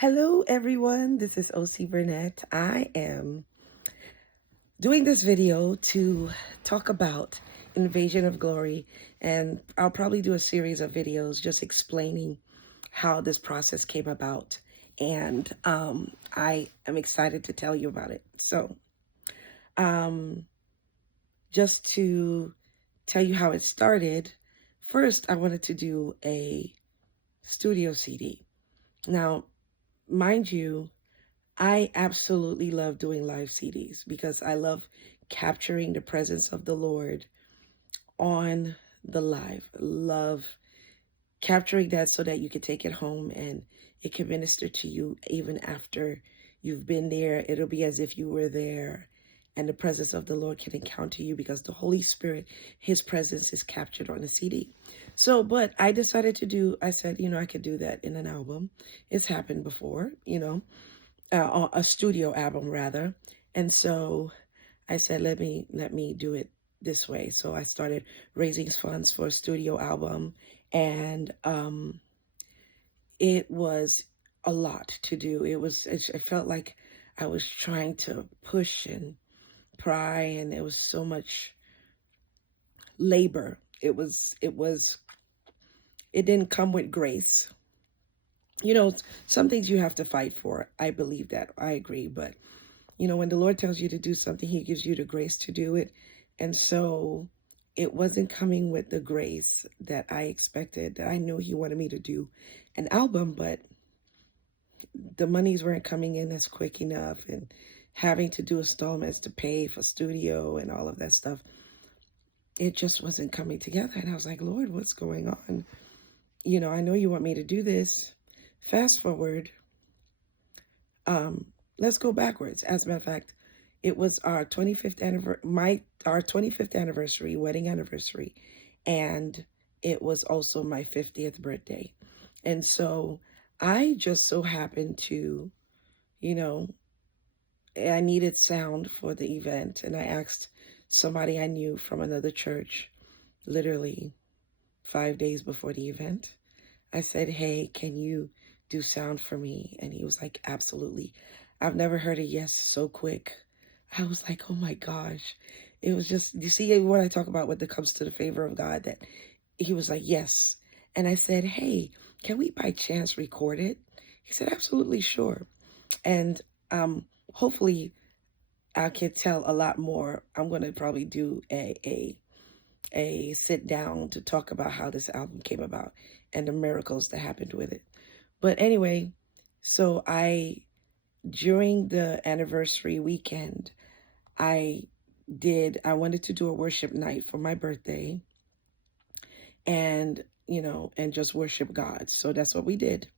Hello, everyone. This is Ose Burnett. I am doing this video to talk about invasion of glory, and I'll probably do a series of videos just explaining how this process came about. And I am excited to tell you about it. So, um, just to tell you how it started, first I wanted to do a studio CD. Now, mind you, I absolutely love doing live CDs because I love capturing the presence of the Lord on the live. Love capturing that so that you can take it home and it can minister to you even after you've been there. It'll be as if you were there, and the presence of the Lord can encounter you because the Holy Spirit, his presence is captured on the CD. So, but I decided I said, I could do that in an album. It's happened before, a studio album rather. And so I said, let me do it this way. So I started raising funds for a studio album, and it was a lot to do. It felt like I was trying to push and pry, and it was so much labor. It didn't come with grace. Some things you have to fight for. I believe that. I agree. But, when the Lord tells you to do something, he gives you the grace to do it. And so it wasn't coming with the grace that I expected, that I knew he wanted me to do an album, but the monies weren't coming in as quick enough, and having to do installments to pay for studio and all of that stuff. It just wasn't coming together. And I was like, Lord, what's going on? I know you want me to do this. Fast forward. Let's go backwards. As a matter of fact, it was our 25th anniversary, our 25th anniversary, wedding anniversary, and it was also my 50th birthday. And so I just so happened to, you know, I needed sound for the event, and I asked somebody I knew from another church, literally 5 days before the event. I said, hey, can you do sound for me? And he was like, absolutely. I've never heard a yes so quick. I was like, oh my gosh. It was just, you see what I talk about when it comes to the favor of God, that he was like, yes. And I said, hey, can we by chance record it? He said, absolutely, sure. And hopefully I can tell a lot more. I'm going to probably do a sit down to talk about how this album came about and the miracles that happened with it. But anyway, so during the anniversary weekend, I wanted to do a worship night for my birthday, and, and just worship God. So that's what we did.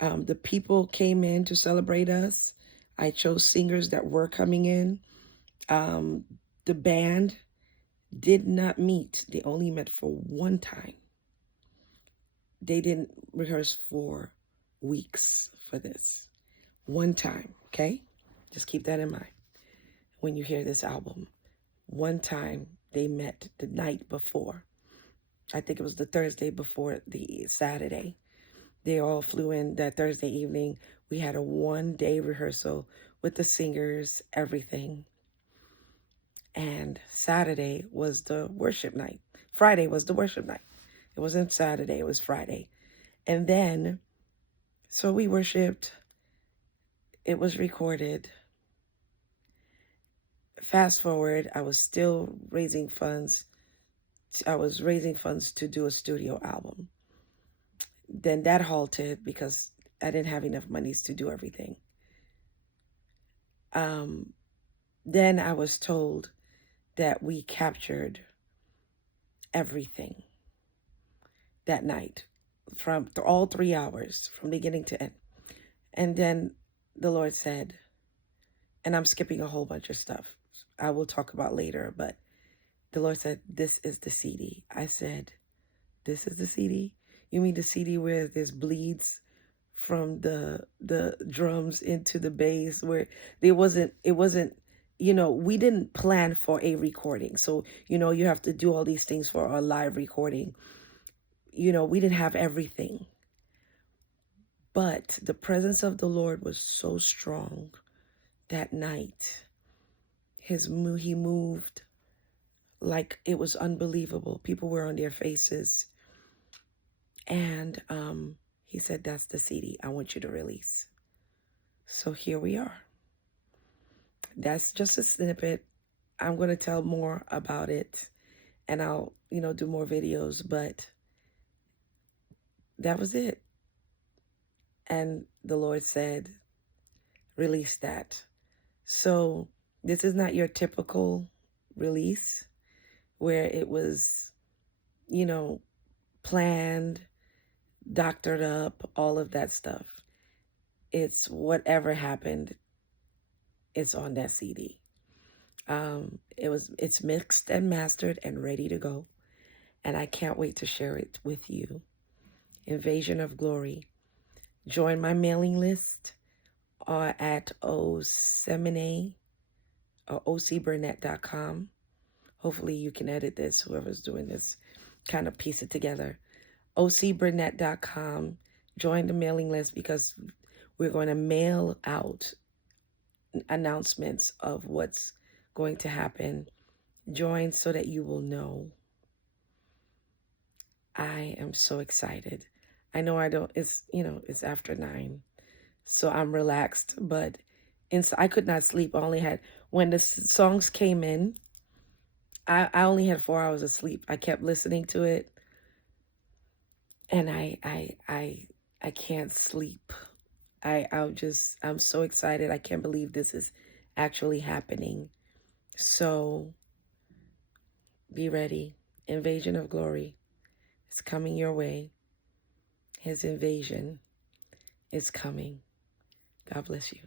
The people came in to celebrate us. I chose singers that were coming in. The band did not meet. They only met for one time. They didn't rehearse for weeks for this. One time, okay? Just keep that in mind when you hear this album. One time they met the night before. I think it was the Thursday before the Saturday. They all flew in that Thursday evening. We had a 1-day rehearsal with the singers, everything. And Saturday was the worship night. Friday was the worship night. It wasn't Saturday, it was Friday. And then, so we worshiped. It was recorded. Fast forward, I was still raising funds. I was raising funds to do a studio album. Then that halted because I didn't have enough monies to do everything. Then I was told that we captured everything that night, from all 3 hours, from beginning to end. And then the Lord said, and I'm skipping a whole bunch of stuff I will talk about later, but the Lord said, this is the CD. I said, this is the CD? You mean the CD where there's bleeds from the drums into the bass, where it wasn't, we didn't plan for a recording. So, you have to do all these things for a live recording. We didn't have everything. But the presence of the Lord was so strong that night. He moved like it was unbelievable. People were on their faces. And he said, that's the CD I want you to release. So here we are. That's just a snippet. I'm going to tell more about it, and I'll, do more videos, but that was it. And the Lord said, release that. So this is not your typical release where it was, planned, doctored up, all of that stuff. It's whatever happened, it's on that CD. It's mixed and mastered and ready to go. And I can't wait to share it with you. Invasion of Glory. Join my mailing list at oseburnett.com. Hopefully you can edit this, whoever's doing this, kind of piece it together. oseburnett.com. Join the mailing list because we're going to mail out announcements of what's going to happen. Join so that you will know. I am so excited. I know it's after 9, so I'm relaxed, but I could not sleep. I only had, when the songs came in, I only had 4 hours of sleep. I kept listening to it, and I can't sleep. I'm so excited. I can't believe this is actually happening. So be ready. Invasion of Glory is coming your way. His invasion is coming. God bless you.